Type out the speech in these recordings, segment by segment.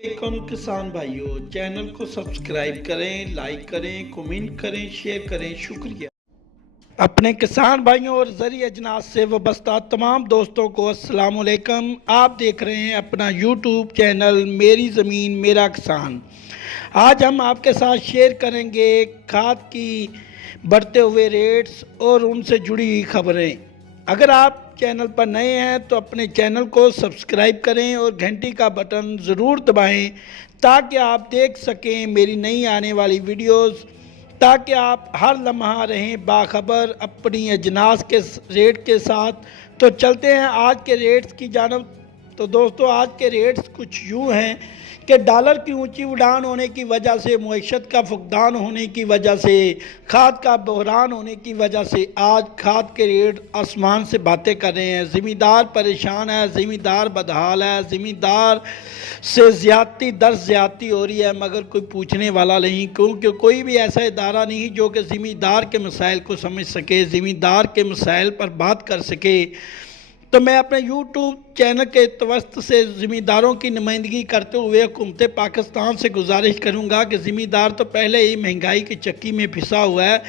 अलैकुम किसान भाइयों, चैनल को सब्सक्राइब करें, लाइक करें, कमेंट करें, शेयर करें, शुक्रिया। अपने किसान भाइयों और ज़रिए अजनास से वाबस्ता तमाम दोस्तों को अस्सलाम वालेकुम। आप देख रहे हैं अपना यूट्यूब चैनल मेरी ज़मीन मेरा किसान। आज हम आपके साथ शेयर करेंगे खाद की बढ़ते हुए रेट्स और उनसे जुड़ी हुई खबरें। अगर आप चैनल पर नए हैं तो अपने चैनल को सब्सक्राइब करें और घंटी का बटन ज़रूर दबाएं ताकि आप देख सकें मेरी नई आने वाली वीडियोस, ताकि आप हर लम्हा रहें बाखबर अपनी अजनास के रेट के साथ। तो चलते हैं आज के रेट्स की जानब। तो दोस्तों, आज के रेट्स कुछ यूँ हैं कि डॉलर की ऊंची उड़ान होने की वजह से, मुईशत का फुकदान होने की वजह से, खाद का बहरान होने की वजह से आज खाद के रेट आसमान से बातें कर रहे हैं। ज़मींदार परेशान है, ज़मींदार बदहाल है, ज़मींदार से ज़्यादती दर ज़्यादती हो रही है, मगर कोई पूछने वाला नहीं, क्योंकि कोई भी ऐसा इदारा नहीं जो कि ज़मींदार के मसाइल को समझ सके, ज़मींदार के मसाइल पर बात कर सके। तो मैं अपने यूट्यूब चैनल के तवस्त से ज़मींदारों की नुमाइंदगी करते हुए हुकूमत पाकिस्तान से गुजारिश करूँगा कि ज़मींदार तो पहले ही महंगाई की चक्की में फिंसा हुआ है।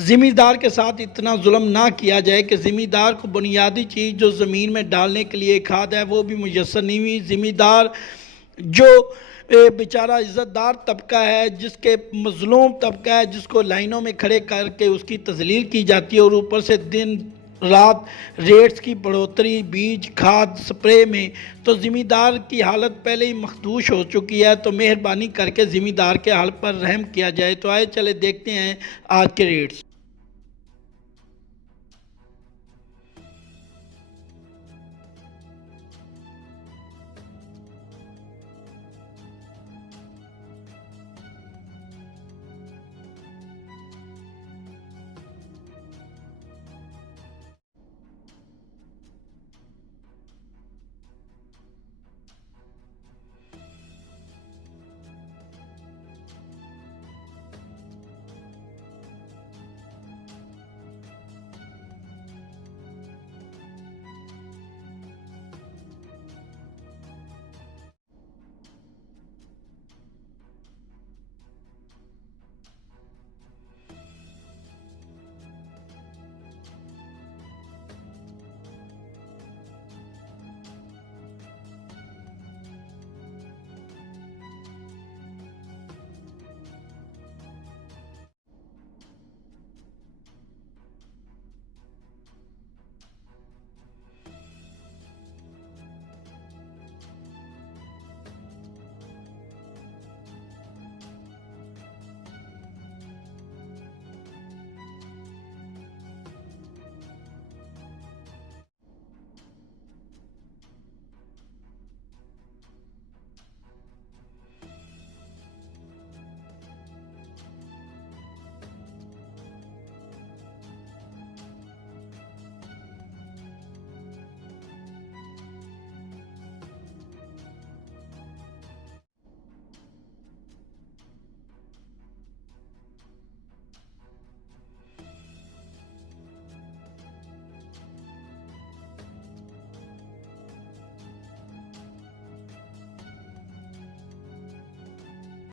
ज़मींदार के साथ इतना जुल्म ना किया जाए कि ज़मींदार को बुनियादी चीज़ जो ज़मीन में डालने के लिए खाद है वो भी मुयस्सर नहीं हुई। ज़मींदार जो बेचारा इज़्ज़तदार तबका है, जिसके मज़लूम तबका है, जिसको लाइनों में खड़े करके उसकी तज़लील की जाती है और ऊपर से दिन रात रेट्स की बढ़ोतरी बीज खाद स्प्रे में, तो ज़मींदार की हालत पहले ही मखदूश हो चुकी है। तो मेहरबानी करके ज़मींदार के हाल पर रहम किया जाए। तो आए चले देखते हैं आज के रेट्स।